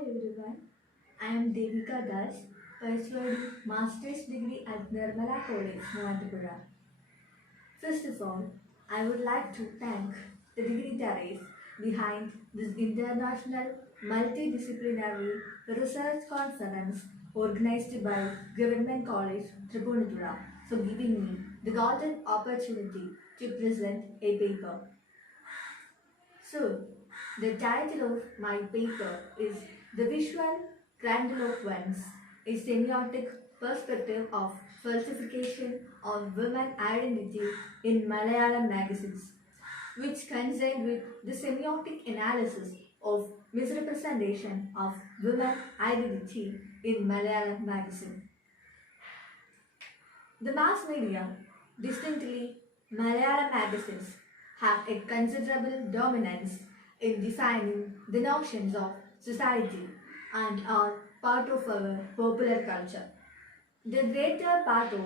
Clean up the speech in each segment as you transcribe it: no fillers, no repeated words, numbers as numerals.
everyone, I am Devika Das, pursuing Master's degree at Nirmala College, Mdrc. First of all, I would like to thank the dignitaries behind this international multidisciplinary research conference organized by Government College, Tribunithura, for giving me the golden opportunity to present a paper. So, the title of my paper is The Visual Grandiloquence, a semiotic perspective of falsification of women identity in Malayalam magazines, which concerned with the semiotic analysis of misrepresentation of women identity in Malayalam magazine. The mass media, distinctly Malayalam magazines, have a considerable dominance in defining the notions of society and are part of our popular culture. The greater part of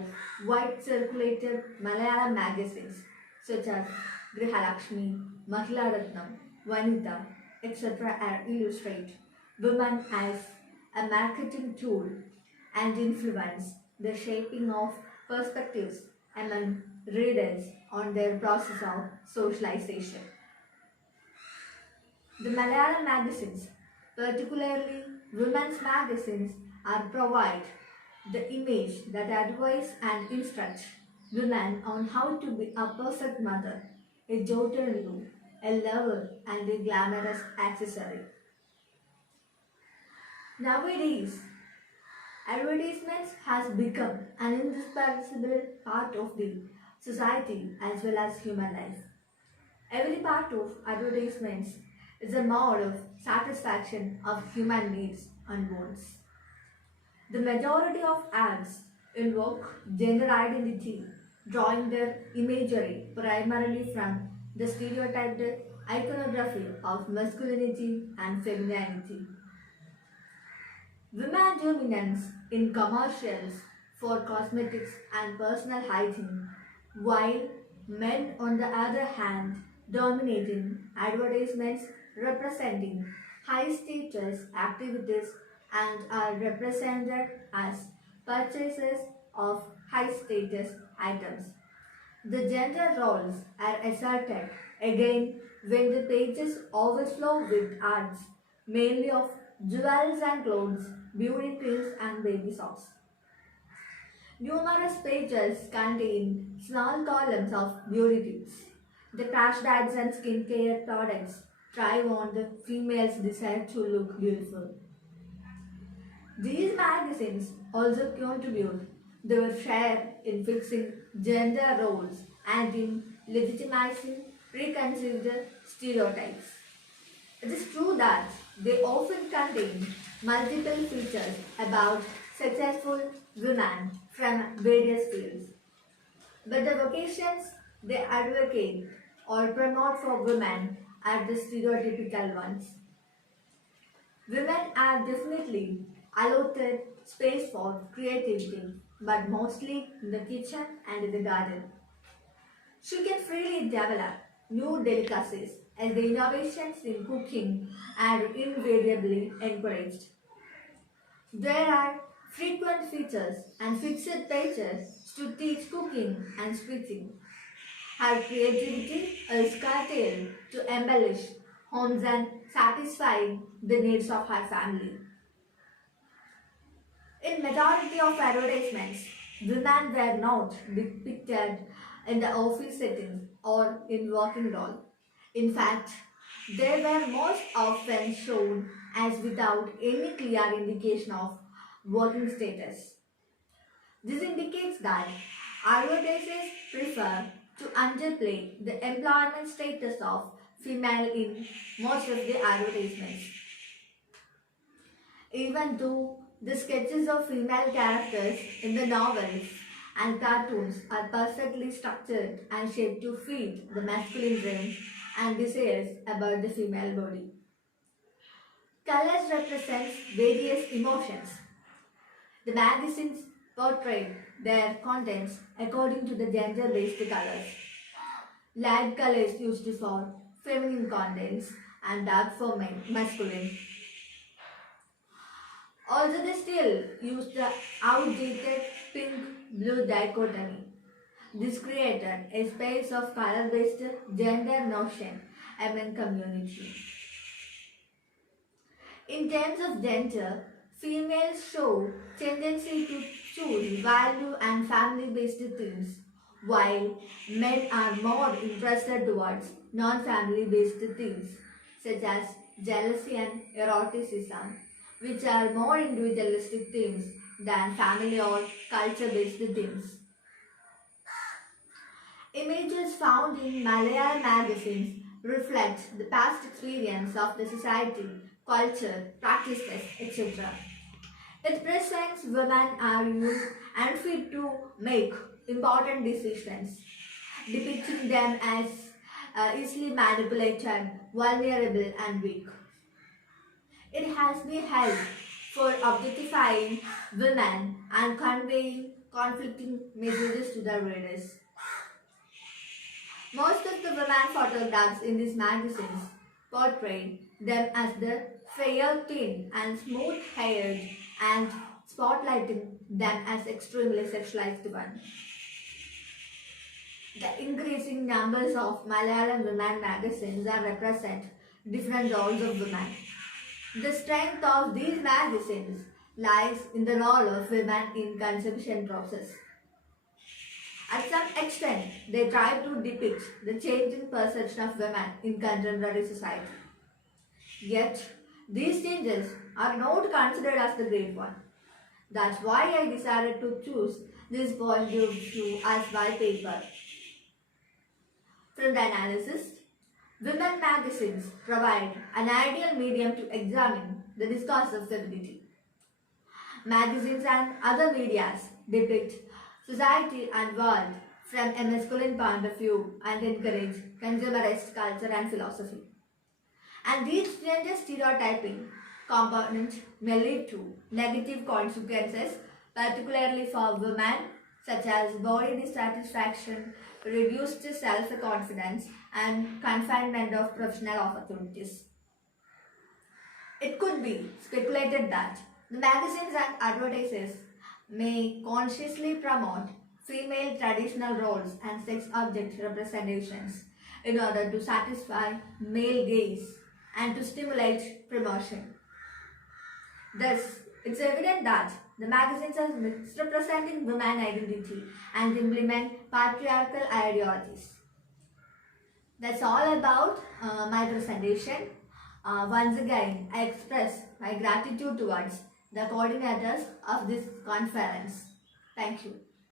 white circulated Malayalam magazines such as Grihalakshmi, Mahila Ratnam, Vanita, etc. illustrate women as a marketing tool and influence the shaping of perspectives among readers on their process of socialization. The Malayalam magazines, particularly women's magazines, are provide the image that advise and instruct women on how to be a perfect mother, a daughter-in-law, a lover, and a glamorous accessory. Nowadays, advertisements has become an indispensable part of the society as well as human life. Every part of advertisements is a mode of satisfaction of human needs and wants. The majority of ads invoke gender identity, drawing their imagery primarily from the stereotyped iconography of masculinity and femininity. Women dominance in commercials for cosmetics and personal hygiene, while men on the other hand dominate in advertisements representing high status activities and are represented as purchases of high status items. The gender roles are asserted again when the pages overflow with ads, mainly of jewels and clothes, beauty creams and baby socks. Numerous pages contain small columns of beauty tips. The crash bags and skincare products thrive on the female's desire to look beautiful. These magazines also contribute their share in fixing gender roles and in legitimizing preconceived stereotypes. It is true that they often contain multiple features about successful women from various fields. But the vocations they advocate or promote for women are the stereotypical ones. Women are definitely allotted space for creativity, but mostly in the kitchen and in the garden. She can freely develop new delicacies as the innovations in cooking are invariably encouraged. There are frequent features and fixed pages to teach cooking and stitching. Her creativity is curtailed to embellish homes and satisfy the needs of her family. In majority of advertisements, women were not depicted in the office setting or in working role. In fact, they were most often shown as without any clear indication of working status. This indicates that advertisers prefer to underplay the employment status of female in most of the advertisements. Even though the sketches of female characters in the novels and cartoons are perfectly structured and shaped to feed the masculine dreams and desires about the female body. Colors represents various emotions. The magazines portray their contents according to the gender-based colors. Light colors used for feminine contents and dark for masculine. Also, they still use the outdated pink-blue dichotomy. This created a space of color-based gender notion among community. In terms of gender, females show tendency to choose value and family-based themes, while men are more interested towards non-family-based themes such as jealousy and eroticism, which are more individualistic themes than family or culture-based themes. Images found in Malayalam magazines reflect the past experience of the society, culture, practices, etc. It presents women are used and fit to make important decisions, depicting them as easily manipulated, vulnerable and weak. It has been held for objectifying women and conveying conflicting messages to the readers. Most of the women photographs in these magazines portray them as the fair, thin and smooth-haired and spotlighting them as extremely sexualized ones. The increasing numbers of Malayalam women magazines are represent different roles of women. The strength of these magazines lies in the role of women in consumption process. At some extent, they try to depict the changing perception of women in contemporary society. Yet, these changes are not considered as the great one. That's why I decided to choose this point of view as my paper. From the analysis, women magazines provide an ideal medium to examine the discourse of femininity. Magazines and other medias depict society and world from a masculine point of view and encourage consumerist culture and philosophy. And these gender stereotyping components may lead to negative consequences, particularly for women, such as body dissatisfaction, reduced self-confidence, and confinement of professional opportunities. It could be speculated that the magazines and advertisers may consciously promote female traditional roles and sex object representations in order to satisfy male gaze and to stimulate promotion. Thus, it's evident that the magazines are misrepresenting women identity and implement patriarchal ideologies. That's all about my presentation. Once again, I express my gratitude towards the coordinators of this conference. Thank you.